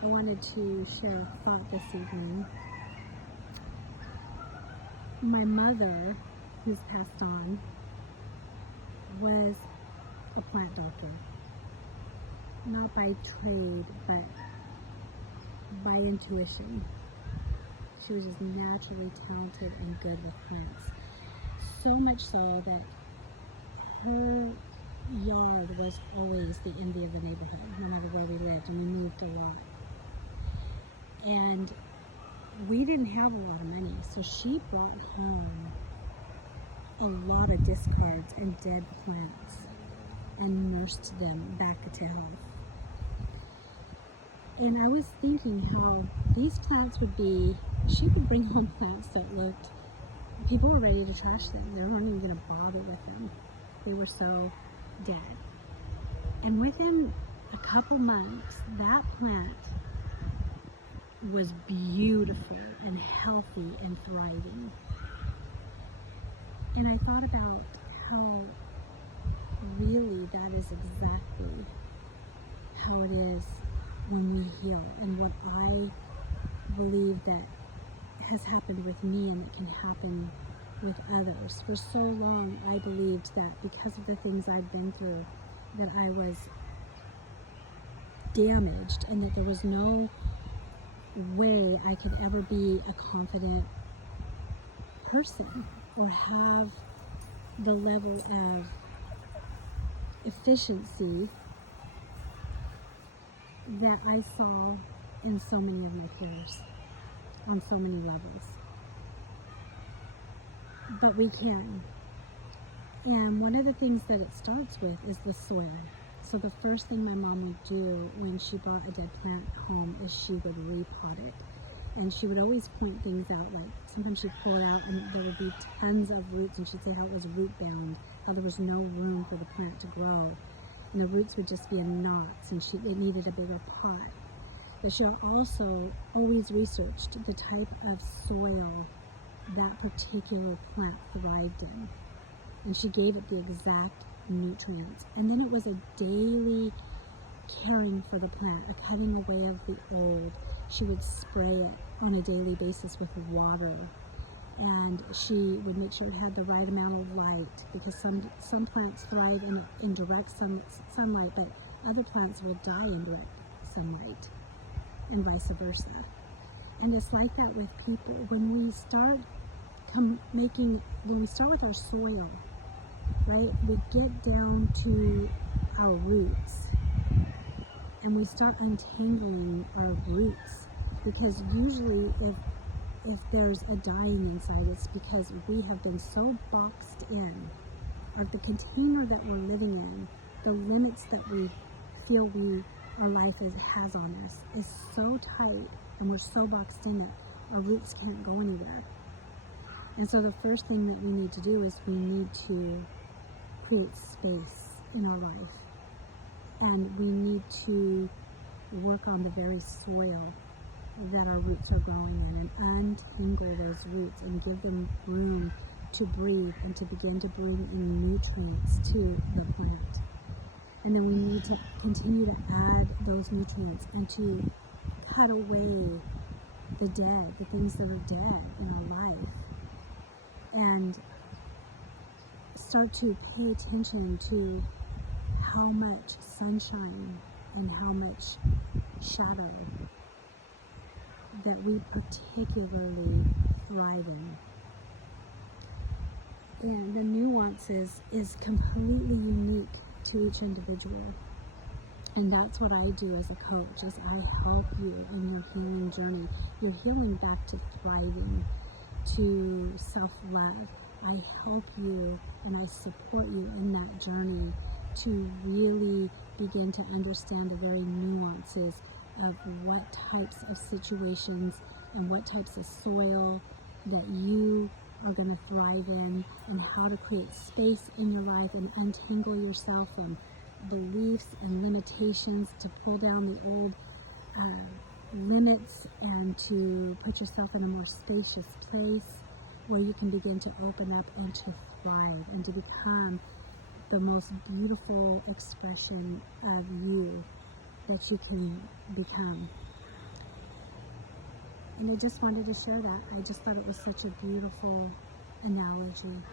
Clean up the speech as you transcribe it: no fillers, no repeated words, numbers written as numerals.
I wanted to share a thought this evening. My mother, who's passed on, was a plant doctor. Not by trade, but by intuition. She was just naturally talented and good with plants. So much so that her yard was always the envy of the neighborhood, no matter where we lived, and we moved a lot. And we didn't have a lot of money, so she brought home a lot of discards and dead plants and nursed them back to health. And I was thinking how these plants would be, she would bring home plants that looked, people were ready to trash them. They weren't even going to bother with them. They were so dead. And within a couple months, that plant was beautiful and healthy and thriving. And I thought about how really that is exactly how it is when we heal, and what I believe that has happened with me and that can happen with others. For so long I believed that because of the things I'd been through, that I was damaged and that there was no way I could ever be a confident person or have the level of efficiency that I saw in so many of my peers on so many levels. But we can. And one of the things that it starts with is the soil. So the first thing my mom would do when she brought a dead plant home is she would repot it. And she would always point things out, like sometimes she'd pull it out and there would be tons of roots, and she'd say how it was root bound, how there was no room for the plant to grow. And the roots would just be in knots, and it needed a bigger pot. But she also always researched the type of soil that particular plant thrived in. And she gave it the exact nutrients. And then it was a daily caring for the plant, a cutting away of the old. She would spray it on a daily basis with water. And she would make sure it had the right amount of light, because some plants thrive in direct sunlight, but other plants will die in direct sunlight, and vice versa. And it's like that with people. When we start when we start with our soil, right, we get down to our roots and we start untangling our roots, because usually if there's a dying inside, it's because we have been so boxed in, or the container that we're living in, the limits that we feel our life has on us is so tight, and we're so boxed in that our roots can't go anywhere. And so the first thing that we need to do is we need to create space in our life, and we need to work on the very soil that our roots are growing in, and untangle those roots and give them room to breathe and to begin to bring in nutrients to the plant. And then we need to continue to add those nutrients and to cut away the dead, the things that are dead in our life, and start to pay attention to how much sunshine and how much shadow that we particularly thrive in. And the nuances is completely unique to each individual. And that's what I do as a coach, is I help you in your healing journey. You're healing back to thriving, to self-love. I help you and I support you in that journey to really begin to understand the very nuances of what types of situations and what types of soil that you are going to thrive in, and how to create space in your life and untangle yourself from beliefs and limitations, to pull down the old limits and to put yourself in a more spacious place where you can begin to open up and to thrive and to become the most beautiful expression of you that you can become. And I just wanted to share that. I just thought it was such a beautiful analogy.